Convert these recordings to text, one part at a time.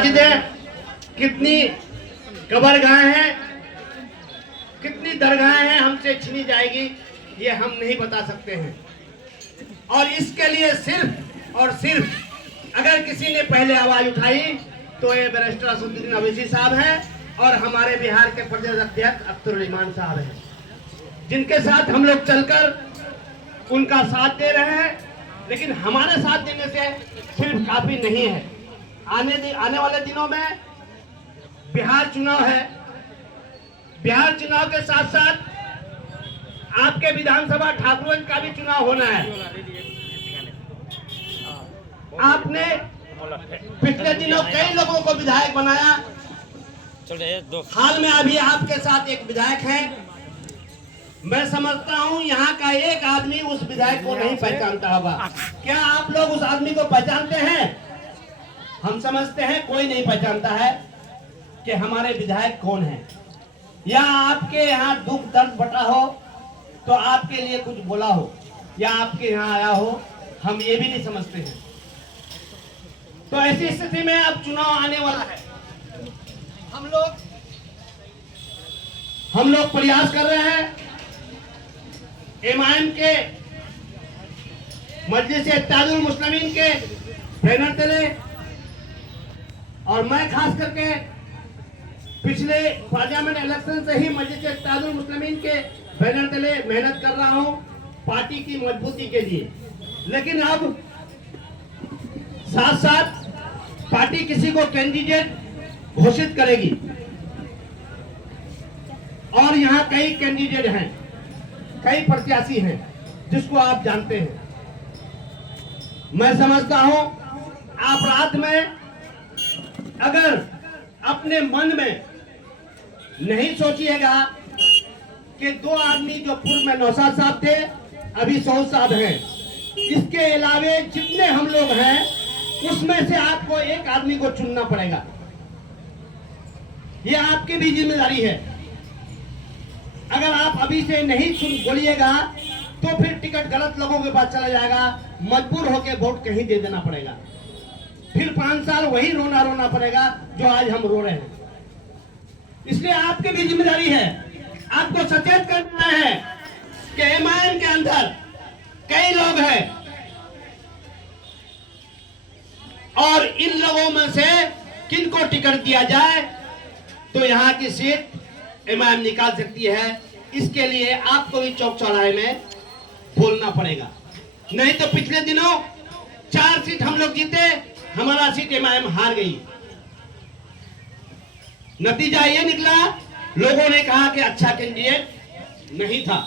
मस्जिदें, कितनी कब्रगाहें हैं, कितनी दरगाहें हैं हमसे छीनी जाएगी, ये हम नहीं बता सकते हैं। और इसके लिए सिर्फ और सिर्फ अगर किसी ने पहले आवाज उठाई तो ये बैरिस्टर असदुद्दीन अवैसी साहब हैं और हमारे बिहार के प्रदेश अध्यक्ष अख्तरुल इमान साहब हैं, जिनके साथ हम लोग चलकर उनका साथ दे रहे हैं। लेकिन हमारे साथ देने से सिर्फ काफी नहीं है। आने वाले दिनों में बिहार चुनाव है। बिहार चुनाव के साथ साथ आपके विधानसभा ठाकुरगंज का भी चुनाव होना है। आपने पिछले दिनों कई लोगों को विधायक बनाया। हाल में अभी आपके साथ एक विधायक है। मैं समझता हूं यहाँ का एक आदमी उस विधायक को नहीं पहचानता होगा। क्या आप लोग उस आदमी को पहचानते हैं? हम समझते हैं कोई नहीं पहचानता है कि हमारे विधायक कौन है। या आपके यहाँ दुख दर्द बटा हो तो आपके लिए कुछ बोला हो या आपके यहाँ आया हो, हम ये भी नहीं समझते हैं। तो ऐसी स्थिति में अब चुनाव आने वाला है। हम लोग प्रयास कर रहे हैं एमआईएम के मजलिस इत्तेहादुल मुस्लिमीन के बैनर तले, और मैं खास करके पिछले पार्लियामेंट इलेक्शन से ही मजलिस इत्तेहादुल मुस्लिमीन के बैनर तले मेहनत कर रहा हूं पार्टी की मजबूती के लिए। लेकिन अब साथ साथ पार्टी किसी को कैंडिडेट घोषित करेगी और यहाँ कई कैंडिडेट हैं, कई प्रत्याशी हैं जिसको आप जानते हैं। मैं समझता हूं आप रात में अगर अपने मन में नहीं सोचिएगा कि दो आदमी जो पूर्व में नौशाद साहब थे, अभी सऊद साहब हैं, इसके अलावे जितने हम लोग हैं उसमें से आपको एक आदमी को चुनना पड़ेगा। ये आपकी भी जिम्मेदारी है। अगर आप अभी से नहीं सुन बोलिएगा तो फिर टिकट गलत लोगों के पास चला जाएगा, मजबूर होकर वोट कहीं दे देना पड़ेगा। फिर 5 साल वही रोना पड़ेगा जो आज हम रो रहे हैं। इसलिए आपकी भी जिम्मेदारी है, आपको सचेत करना है कि एमआईएम के अंदर कई लोग हैं और इन लोगों में से किनको टिकट दिया जाए तो यहाँ की सीट एमआईएम निकाल सकती है। इसके लिए आपको भी चौक चौराहे में बोलना पड़ेगा। नहीं तो पिछले दिनों 4 सीट हम लोग जीते, हमारा सीट एमआईएम हार गई। नतीजा ये निकला, लोगों ने कहा कि अच्छा कैंडिडेट नहीं था।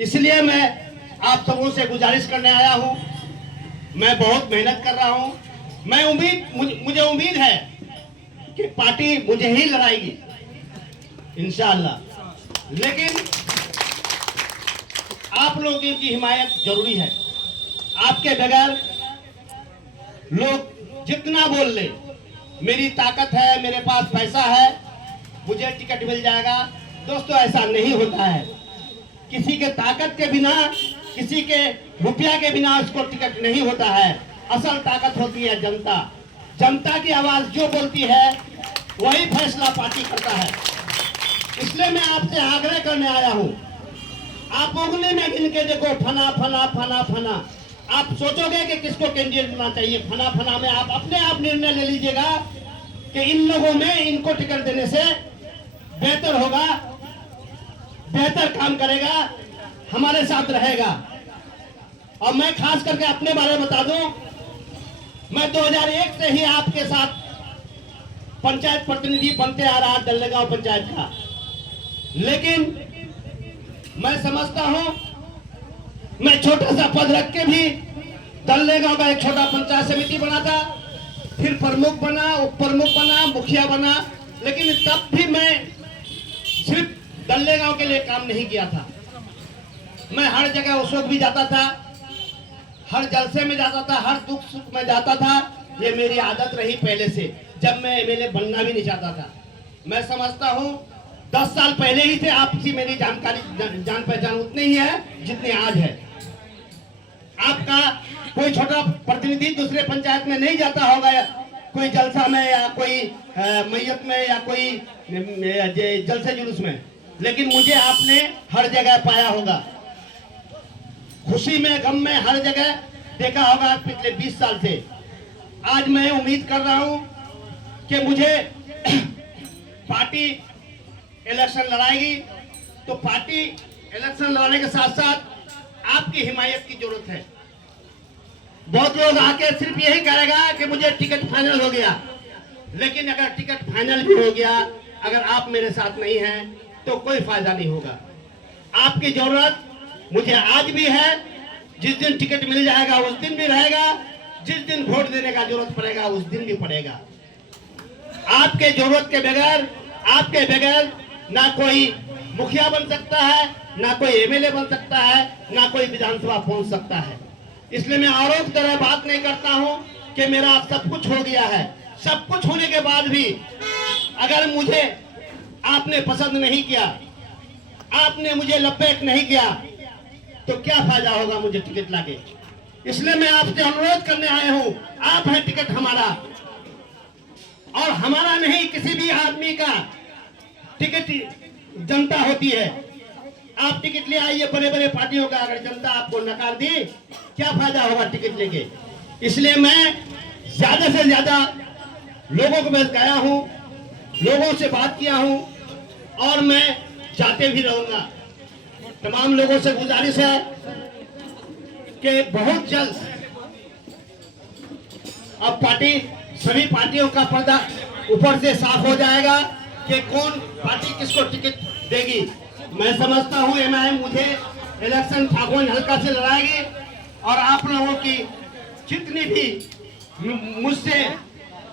इसलिए मैं आप सबों से गुजारिश करने आया हूं। मैं बहुत मेहनत कर रहा हूं। मुझे उम्मीद है कि पार्टी मुझे ही लड़ाएगी इंशाअल्लाह। लेकिन आप लोगों की हिमायत जरूरी है। आपके बगैर लोग जितना बोल ले, मेरी ताकत है, मेरे पास पैसा है, मुझे टिकट मिल जाएगा। दोस्तों, ऐसा नहीं होता है। किसी के ताकत के बिना, किसी के रुपया के बिना उसको टिकट नहीं होता है। असल ताकत होती है जनता। जनता की आवाज जो बोलती है वही फैसला पार्टी करता है। इसलिए मैं आपसे आग्रह करने आया हूं। आप उंगली में गिन के देखो, फना फना फना फना। आप सोचोगे कि किसको कैंडिडेट बनना चाहिए, फना फना में आप अपने आप निर्णय ले लीजिएगा कि इन लोगों में इनको टिकट देने से बेहतर होगा, बेहतर काम करेगा, हमारे साथ रहेगा। और मैं खास करके अपने बारे में बता दूं, मैं 2001 से ही आपके साथ पंचायत प्रतिनिधि बनते आ रहा दल्लेगांव पंचायत का। लेकिन मैं समझता हूं, मैं छोटा सा पद रख के भी दल्लेगांव का एक छोटा पंचायत समिति बना था, फिर प्रमुख बना, उप प्रमुख बना, मुखिया बना। लेकिन तब भी मैं सिर्फ दल्लेगांव के लिए काम नहीं किया था। मैं हर जगह उस वक्त भी जाता था, हर जलसे में जाता था, हर दुख सुख में जाता था। ये मेरी आदत रही पहले से, जब मैं एमएलए बनना भी नहीं चाहता था। मैं समझता हूँ 10 साल पहले ही से आपसी मेरी जानकारी, जान पहचान उतनी ही है जितनी आज है। आपका कोई छोटा प्रतिनिधि दूसरे पंचायत में नहीं जाता होगा, कोई जलसा में या कोई मैयत में या कोई जलसे जुलूस में, लेकिन मुझे आपने हर जगह पाया होगा, खुशी में गम में हर जगह देखा होगा पिछले 20 साल से। आज मैं उम्मीद कर रहा हूं कि मुझे पार्टी इलेक्शन लड़ाएगी, तो पार्टी इलेक्शन लड़ाने के साथ साथ आपकी हिमायत की जरूरत है। बहुत लोग आके सिर्फ यही कहेगा कि मुझे टिकट फाइनल हो गया, लेकिन अगर टिकट फाइनल भी हो गया, अगर आप मेरे साथ नहीं हैं तो कोई फायदा नहीं होगा। आपकी जरूरत मुझे आज भी है, जिस दिन टिकट मिल जाएगा उस दिन भी रहेगा, जिस दिन वोट देने का जरूरत पड़ेगा उस दिन भी पड़ेगा। आपके जरूरत के बगैर, आपके बगैर ना कोई मुखिया बन सकता है, ना कोई एमएलए बन सकता है, ना कोई विधानसभा पहुंच सकता है। इसलिए मैं औरों की तरह बात नहीं करता हूं कि मेरा सब कुछ हो गया है। सब कुछ होने के बाद भी अगर मुझे आपने पसंद नहीं किया, आपने मुझे लपेट नहीं किया, तो क्या फायदा होगा मुझे टिकट लाके। इसलिए मैं आपसे अनुरोध करने आया हूं, आप है टिकट हमारा, और हमारा नहीं किसी भी आदमी का टिकट जनता होती है। आप टिकट ले आइए बड़े बड़े पार्टियों का, अगर जनता आपको नकार दी, क्या फायदा होगा टिकट लेके। इसलिए मैं ज्यादा से ज्यादा लोगों को मैं गया हूं, लोगों से बात किया हूं, और मैं जाते भी रहूंगा। तमाम लोगों से गुजारिश है कि बहुत जल्द अब पार्टी, सभी पार्टियों का पर्दा ऊपर से साफ हो जाएगा कि कौन पार्टी किसको टिकट देगी। मैं समझता हूं एमआईएम मुझे इलेक्शन ठाकुर हल्का से लड़ाएगी, और आप लोगों की जितनी भी मुझसे,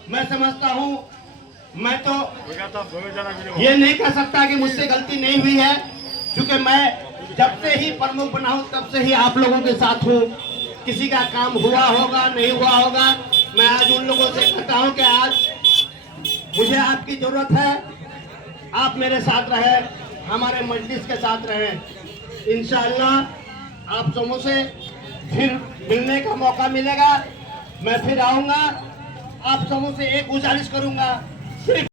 मैं समझता हूं, मैं तो ये नहीं कह सकता कि मुझसे गलती नहीं हुई है, क्योंकि मैं जब से ही प्रमुख बना हूं तब से ही आप लोगों के साथ हूं। किसी का काम हुआ होगा नहीं हुआ होगा, मैं आज उन लोगों से कहता हूं कि आज मुझे आपकी जरूरत है, आप मेरे साथ रहे, हमारे मजलिस के साथ रहे। इंशाअल्लाह आप सबों से फिर मिलने का मौका मिलेगा, मैं फिर आऊंगा। आप सबों से एक गुजारिश करूंगा, सिर्फ